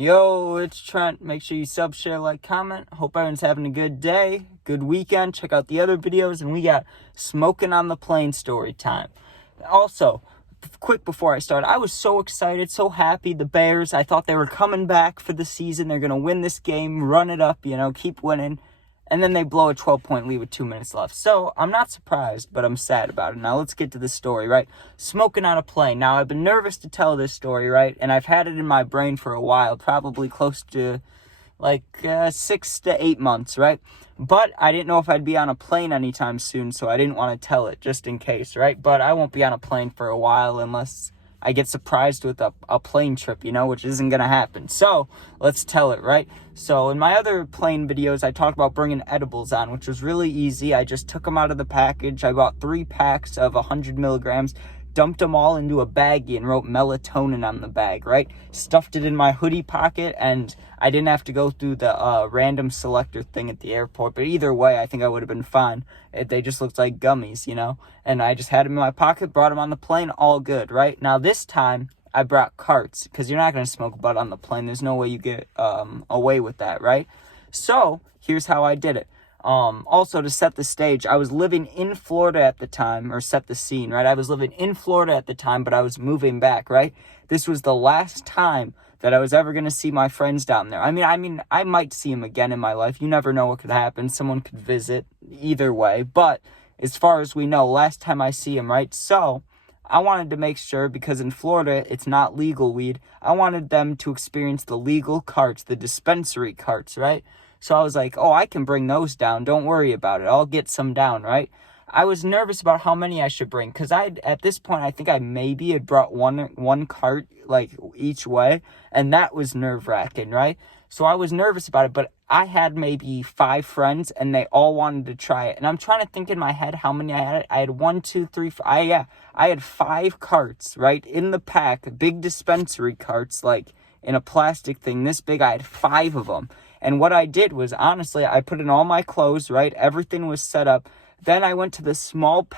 Yo, it's Trent. Make sure you sub, share, like, comment. Hope everyone's having a good day, good weekend. Check out the other videos, and we got Smoking on the Plane story time. Also, quick before I start, I was so excited, so happy. The Bears, I thought they were coming back for the season. They're going to win this game, run it up, keep winning. And then they blow a 12-point lead with 2 minutes left. So I'm not surprised, but I'm sad about it. Now let's get to the story, right? Smoking on a plane. Now I've been nervous to tell this story, right? And I've had it in my brain for a while, probably close to 6 to 8 months, right? But I didn't know if I'd be on a plane anytime soon, so I didn't want to tell it just in case, right? But I won't be on a plane for a while unless I get surprised with a plane trip, which isn't going to happen. So let's tell it, right? So in my other plane videos, I talked about bringing edibles on, which was really easy. I just took them out of the package. I bought 3 packs of 100 milligrams, dumped them all into a baggie and wrote melatonin on the bag, right? Stuffed it in my hoodie pocket, and I didn't have to go through the random selector thing at the airport. But either way, I think I would have been fine. They just looked like gummies, And I just had them in my pocket, brought them on the plane, all good, right? Now this time, I brought carts, because you're not going to smoke bud on the plane. There's no way you get away with that, right? So here's how I did it. Also, to set the stage, I was living in Florida at the time, or set the scene, right? I was living in Florida at the time, but I was moving back, right? This was the last time that I was ever going to see my friends down there. I mean, I might see them again in my life. You never know what could happen. Someone could visit either way. But as far as we know, last time I see them, right? So I wanted to make sure, because in Florida, it's not legal weed. I wanted them to experience the legal carts, the dispensary carts, right? So I was like, oh, I can bring those down. Don't worry about it. I'll get some down, right? I was nervous about how many I should bring, because at this point, I think I maybe had brought one cart, each way, and that was nerve-wracking, right? So I was nervous about it, but I had maybe 5 friends, and they all wanted to try it. And I'm trying to think in my head how many I had. I had 1, 2, 3, 5. I had 5 carts, right, in the pack, big dispensary carts, in a plastic thing this big. I had 5 of them. And what I did was, honestly, I put in all my clothes, right? Everything was set up. Then I went to the small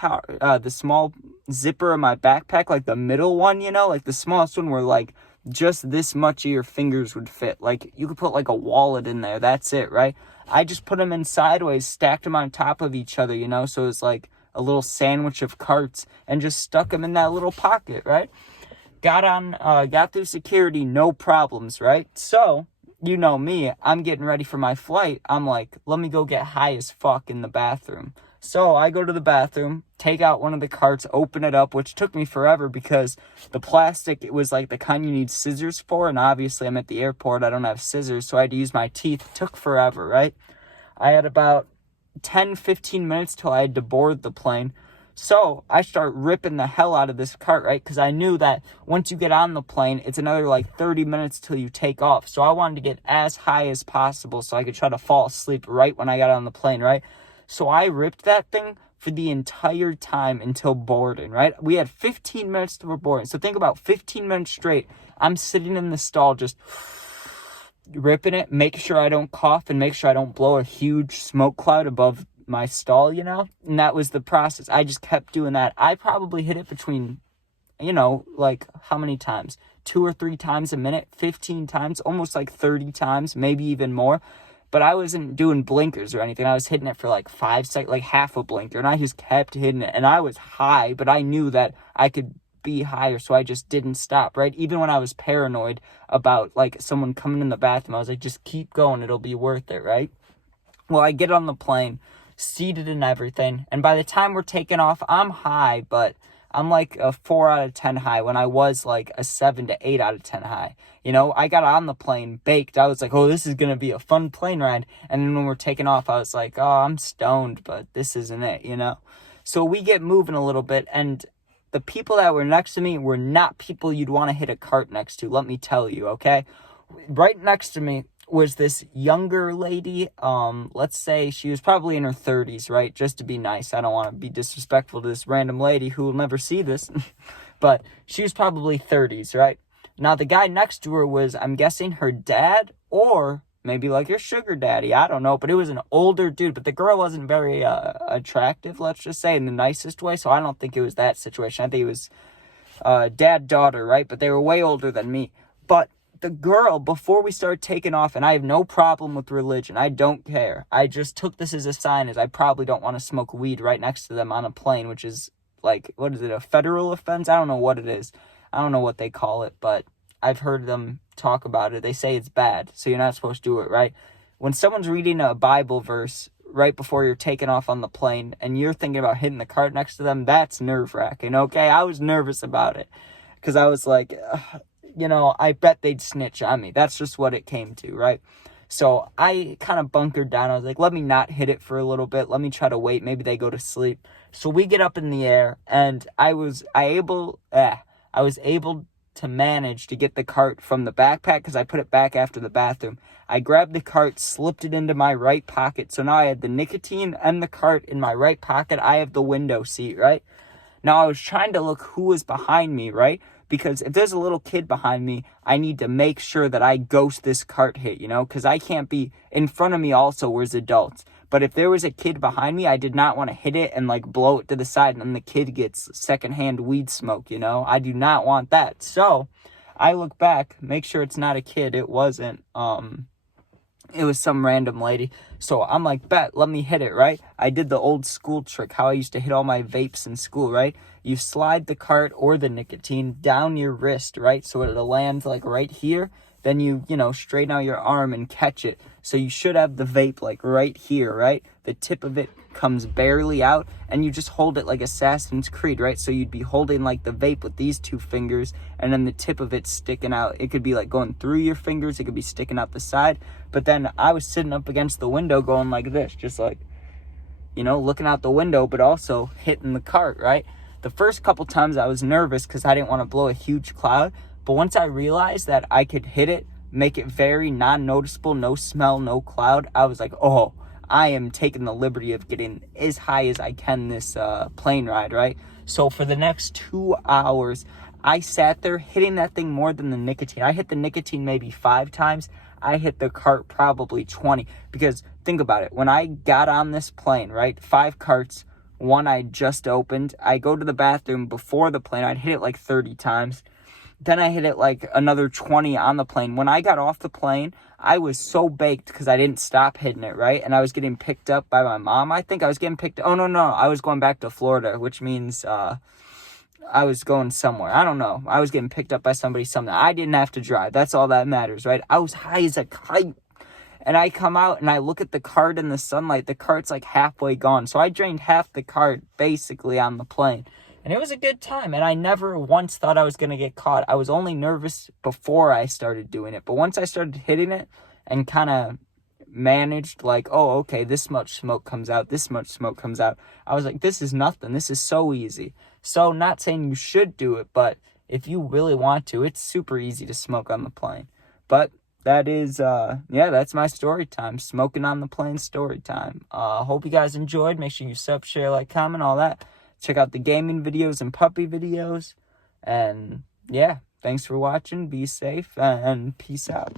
zipper of my backpack, the middle one, the smallest one where, just this much of your fingers would fit. You could put, a wallet in there. That's it, right? I just put them in sideways, stacked them on top of each other, so it's a little sandwich of carts, and just stuck them in that little pocket, right? Got through security, no problems, right? So, you know me, I'm getting ready for my flight. I'm like, let me go get high as fuck in the bathroom. So I go to the bathroom, take out one of the carts, open it up, which took me forever because the plastic, it was the kind you need scissors for, and obviously I'm at the airport, I don't have scissors, so I had to use my teeth. It took forever, right? I had about 10-15 minutes till I had to board the plane. So I start ripping the hell out of this cart, right? Because I knew that once you get on the plane, it's another 30 minutes till you take off. So I wanted to get as high as possible so I could try to fall asleep right when I got on the plane, right? So I ripped that thing for the entire time until boarding, right? We had 15 minutes to boarding. So think about 15 minutes straight. I'm sitting in the stall just ripping it, make sure I don't cough and make sure I don't blow a huge smoke cloud above my stall, and that was the process. I just kept doing that. I probably hit it between, how many times? 2 or 3 times a minute, 15 times, almost 30 times, maybe even more. But I wasn't doing blinkers or anything. I was hitting it for 5 seconds, half a blinker, and I just kept hitting it. And I was high, but I knew that I could be higher, so I just didn't stop, right? Even when I was paranoid about someone coming in the bathroom, I was like, just keep going, it'll be worth it, right? Well, I get on the plane, seated and everything, and by the time we're taking off, I'm high, but I'm a 4 out of 10 high when I was a 7 to 8 out of 10 high. I got on the plane baked. I was like, oh, this is going to be a fun plane ride. And then when we're taking off, I was like, oh, I'm stoned, but this isn't it, So we get moving a little bit, and the people that were next to me were not people you'd want to hit a cart next to, let me tell you, okay? Right next to me was this younger lady. Let's say she was probably in her 30s, right? Just to be nice. I don't want to be disrespectful to this random lady who will never see this. But she was probably 30s, right? Now, the guy next to her was, I'm guessing, her dad or maybe her sugar daddy. I don't know. But it was an older dude. But the girl wasn't very attractive, let's just say, in the nicest way. So I don't think it was that situation. I think it was dad-daughter, right? But they were way older than me. But the girl, before we started taking off, and I have no problem with religion. I don't care. I just took this as a sign, as I probably don't want to smoke weed right next to them on a plane, which is like, what is it, a federal offense? I don't know what it is. I don't know what they call it, but I've heard them talk about it. They say it's bad, so you're not supposed to do it, right? When someone's reading a Bible verse right before you're taking off on the plane and you're thinking about hitting the cart next to them, that's nerve-wracking, okay? I was nervous about it because I was like, I bet they'd snitch on me. That's just what it came to, right? So I kind of bunkered down. I was like, let me not hit it for a little bit. Let me try to wait. Maybe they go to sleep. So we get up in the air, and I was able to manage to get the cart from the backpack because I put it back after the bathroom. I grabbed the cart, slipped it into my right pocket. So now I had the nicotine and the cart in my right pocket. I have the window seat, right? Now I was trying to look who was behind me, right? Because if there's a little kid behind me, I need to make sure that I ghost this cart hit, because I can't be in front of me also where's adults. But if there was a kid behind me, I did not want to hit it and like blow it to the side and then the kid gets secondhand weed smoke, I do not want that. So I look back, make sure it's not a kid. It wasn't. It was some random lady. So I'm like, bet, let me hit it, right? I did the old school trick, how I used to hit all my vapes in school, right? You slide the cart or the nicotine down your wrist, right? So it'll land like right here. Then you straighten out your arm and catch it. So you should have the vape like right here, right? The tip of it comes barely out, and you just hold it like Assassin's Creed, right? So you'd be holding like the vape with these two fingers, and then the tip of it sticking out. It could be like going through your fingers. It could be sticking out the side. But then I was sitting up against the window going like this, just like, looking out the window, but also hitting the cart, right? The first couple times I was nervous because I didn't want to blow a huge cloud. But once I realized that I could hit it, make it very non-noticeable, no smell, no cloud, I was like, oh, I am taking the liberty of getting as high as I can this plane ride, right? So for the next 2 hours, I sat there hitting that thing more than the nicotine. I hit the nicotine maybe 5 times. I hit the cart probably 20. Because think about it. When I got on this plane, right, 5 carts, 1 I just opened. I go to the bathroom before the plane. I'd hit it like 30 times. Then I hit it like another 20 on the plane. When I got off the plane, I was so baked because I didn't stop hitting it, right? And I was getting picked up by my mom. I think I was getting picked up. Oh, no. I was going back to Florida, which means I was going somewhere. I don't know. I was getting picked up by somebody, something. I didn't have to drive. That's all that matters, right? I was high as a kite. And I come out and I look at the cart in the sunlight. The cart's like halfway gone. So I drained half the cart basically on the plane. And it was a good time, and I never once thought I was going to get caught. I was only nervous before I started doing it. But once I started hitting it and kind of managed, like, oh, okay, this much smoke comes out, this much smoke comes out, I was like, this is nothing. This is so easy. So not saying you should do it, but if you really want to, it's super easy to smoke on the plane. But that is, that's my story time. Smoking on the plane story time. Hope you guys enjoyed. Make sure you sub, share, like, comment, all that. Check out the gaming videos and puppy videos. And yeah, thanks for watching. Be safe and peace out.